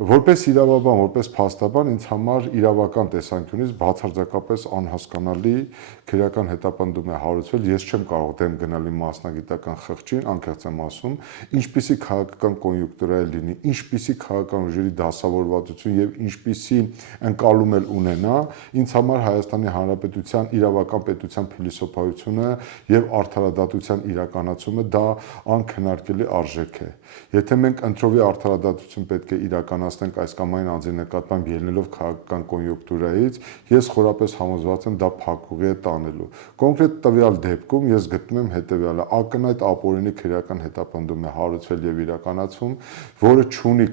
Որպես իրավաբան, որպես փաստաբան ինձ համար իրավական տեսանկյունից բացարձակապես անհասկանալի քրեական հետապնդում է հարուցվել, ես չեմ կարող դեմ գնալ իմ մասնագիտական խղճին, անկեղծ եմ ասում, ինչպիսի քաղաքական կոնյունկտուրա լինի, ինչպիսի քաղաքական ուժերի դասավորվածություն եւ ինչպիսի ընկալում էլ ունենա, ինձ համար Հայաստանի Հանրապետության իրավական պետության փիլիսոփայությունը եւ արդարադատության իրականացումը դա անքննարկելի արժեք է։ Եթե մենք ընտրովի արդարադատություն պետք է իրականացնենք այս կամ այն անձի նկատմամբ ելնելով քաղաքական կոնյունկտուրայից, ես խորապես համոզված եմ դա փակուղի է տանելու։ Կոնկրետ տվյալ դեպքում ես գտնում եմ հետեւյալը. ակնհայտ ապօրինի քրեական հետապնդում է հարուցվել եւ իրականացվում, որը չունի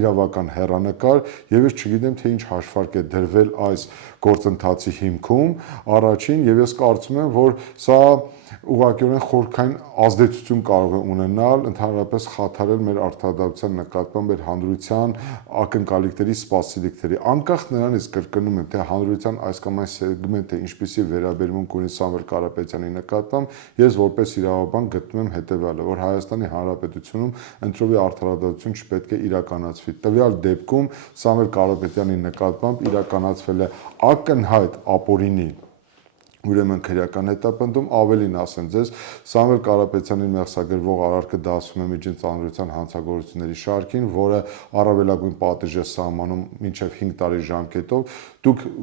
իրավական հեռանկար եւ ես չգիտեմ թե ինչ հաշվարկ է դրվել այս գործընթացի հիմքում, առաջին, եւ ես կարծում եմ, որ սա ուղղակիորեն խորքային ազդեցություն կարող է ունենալ, ընդհանրապես խաթարել մեր արդարադատության նկատմամբ մեր հանրության ակնկալիքների, սպասելիքների, անկախ նրանից կրկնում եմ, թե հանրության այս կամ այն սեգմենտը ինչպիսի վերաբերմունք ունի Սամվել Կարապետյանի նկատմամբ, ես որպես իրավաբան գտնում եմ հետեւյալը, որ Հայաստանի Հանրապետությունում ընտրովի արդարադատություն չպետք է իրականացվի։ Տվյալ դեպքում Սամվել Կարապետյանի նկատմամբ իրականացվել է ակնհայտ ապօրինի ուրեմն քրեական հետապնդում, ավելին ասեմ ձեզ, Սամվել Կարապետյանին մեղսագրվող արարքը դասում է միջին ծանրության հանցագործությունների շարքին, որը առավելագույն պատիժ է սահմանում մինչև 5 տարի ժամկետով։ Դուք